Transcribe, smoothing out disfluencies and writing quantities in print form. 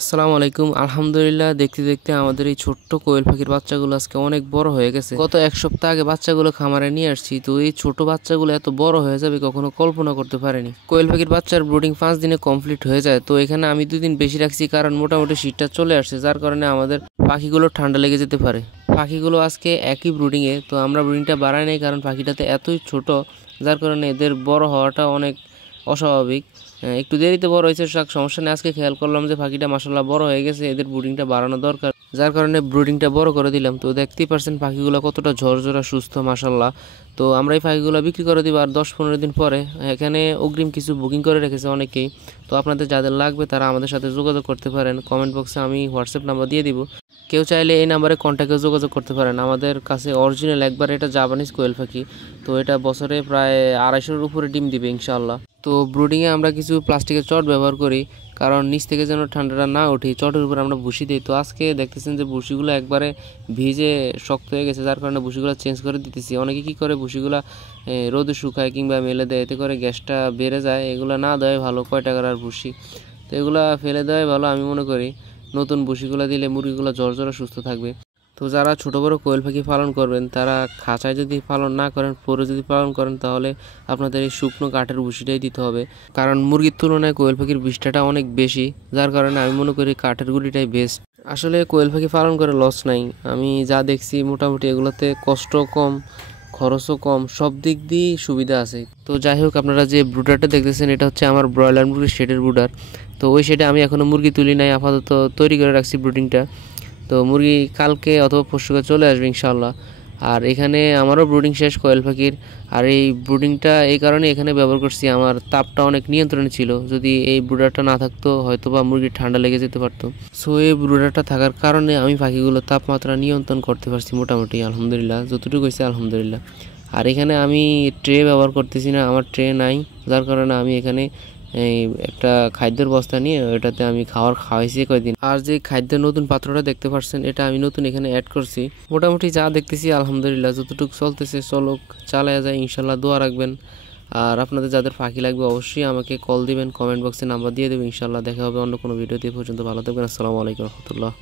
আসসালামু আলাইকুম। আলহামদুলিল্লাহ, দেখতে দেখতে আমাদের এই ছোট্ট কোয়েল পাখির বাচ্চাগুলো আজকে অনেক বড় হয়ে গেছে। গত এক সপ্তাহ আগে বাচ্চাগুলো খামারে নিয়ে আসছি, তো এই ছোট বাচ্চাগুলো এত বড় হয়ে যাবে কখনো কল্পনা করতে পারিনি। কোয়েল পাখির বাচ্চার ব্রুডিং 5 দিনে কমপ্লিট হয়ে যায়, তো এখানে আমি 2 দিন বেশি রাখছি কারণ মোটামুটি শীতটা চলে আসছে, যার কারণে আমাদের পাখিগুলো ঠান্ডা লেগে যেতে পারে। পাখিগুলো আজকে একই ব্রুডিংয়ে, তো আমরা ব্রুডিংটা বাড়াই নাই কারণ পাখিটাতে এতই ছোট, যার কারণে এদের বড় হওয়াটা অনেক অস্বাভাবিক। একটু দেরিতে বড় হয়েছে, সমস্যা নেই। আজকে খেয়াল করলাম যে পাখিটা মাশাআল্লাহ বড় হয়ে গেছে, এদের ব্রুডিংটা বাড়ানো দরকার, যার কারণে ব্রুডিংটা বড় করে দিলাম। তো দেখতেই পারছেন পাখিগুলো কতটা ঝরঝরা সুস্থ মাশাআল্লাহ। তো আমরা এই পাখিগুলো বিক্রি করে দিব আর 10-15 দিন পরে। এখানে অগ্রিম কিছু বুকিং করে রেখেছে অনেকেই, তো আপনাদের যাদের লাগবে তারা আমাদের সাথে যোগাযোগ করতে পারেন। কমেন্ট বক্সে আমি হোয়াটসঅ্যাপ নাম্বার দিয়ে দিব, কেউ চাইলে এই নাম্বারে কন্ট্যাক্টে যোগাযোগ করতে পারেন। আমাদের কাছে অরিজিনাল একবার এটা জাপানিজ কোয়েল পাখি, তো এটা বছরে প্রায় 250-এর উপরে ডিম দিবে ইনশাআল্লাহ। তো ব্রুডিংয়ে আমরা কিছু প্লাস্টিকের চট ব্যবহার করি কারণ নিচ থেকে যেন ঠান্ডাটা না ওঠে, চটের উপর আমরা ভুসি দিই। তো আজকে দেখতেছেন যে ভুসিগুলো একবারে ভিজে শক্ত হয়ে গেছে, যার কারণে ভুসিগুলো চেঞ্জ করে দিতেছি। অনেকে কী করে ভুসিগুলো রোদে শুকায় কিংবা মেলে দেয়, এতে করে গ্যাসটা বেড়ে যায়। এগুলো না দেওয়াই ভালো, কয় টাকার আর ভুসি, তো এগুলো ফেলে দেওয়াই ভালো আমি মনে করি। নতুন ভুসিগুলো দিলে মুরগিগুলো ঝরঝরে সুস্থ থাকবে। তো যারা ছোট বড় কোয়েল পাখি পালন করবেন তারা খাঁচায় যদি পালন না করেন, পরে যদি পালন করেন, তাহলে আপনাদের এই শুকনো কাঠের ভুসিটাই দিতে হবে, কারণ মুরগির তুলনায় কোয়েল পাখির বিষ্ঠাটা অনেক বেশি, যার কারণে আমি মনে করি কাঠের গুঁড়িটাই বেস্ট। আসলে কোয়েল পাখি পালন করে লস নাই, আমি যা দেখছি মোটামুটি এগুলোতে কষ্ট কম, খরচও কম, সব দিক দিয়েই সুবিধা আছে। তো যাই হোক, আপনারা যে ব্রুডারটা দেখতেছেন এটা হচ্ছে আমার ব্রয়লার মুরগির শেডের ব্রুডার। তো ওই শেডে আমি এখনও মুরগি তুলি নাই, আপাতত তৈরি করে রাখছি ব্রুডিংটা। তো মুরগি কালকে অথবা পরশুকে চলে আসবে ইনশাআল্লাহ। আর এখানে আমারও ব্রুডিং শেষ কোয়েল পাখির। আর এই ব্রুডিংটা এই কারণে এখানে ব্যবহার করছি, আমার তাপটা অনেক নিয়ন্ত্রণে ছিল। যদি এই ব্রুডারটা না থাকতো হয়তো বা মুরগির ঠান্ডা লেগে যেতে পারতো। সো এই ব্রুডারটা থাকার কারণে আমি পাখিগুলোর তাপমাত্রা নিয়ন্ত্রণ করতে পারছি মোটামুটি, আলহামদুলিল্লাহ, যতটুকু হয়েছে আলহামদুলিল্লাহ। আর এখানে আমি ট্রে ব্যবহার করতেছি না, আমার ট্রে নাই, যার কারণে আমি এখানে এই একটা খাদ্যের বস্তা নিয়ে ওটাতে আমি খাওয়াইছি কয়েকদিন। আর যে খাদ্যের নতুন পাত্রটা দেখতে পাচ্ছেন এটা আমি নতুন এখানে অ্যাড করছি। মোটামুটি যা দেখতেছি আলহামদুলিল্লাহ, যতটুকু চলতেছে চলুক, চালায়া যায় ইনশাল্লাহ, দোয়া রাখবেন। আর আপনাদের যাদের পাখি লাগবে অবশ্যই আমাকে কল দিবেন, কমেন্ট বক্সে নাম্বার দিয়ে দেবেন ইনশাল্লাহ। দেখা হবে অন্য কোনো ভিডিওতে, পর্যন্ত ভালো থাকবেন। আসসালামু আলাইকুম রহমতুল্লাহ।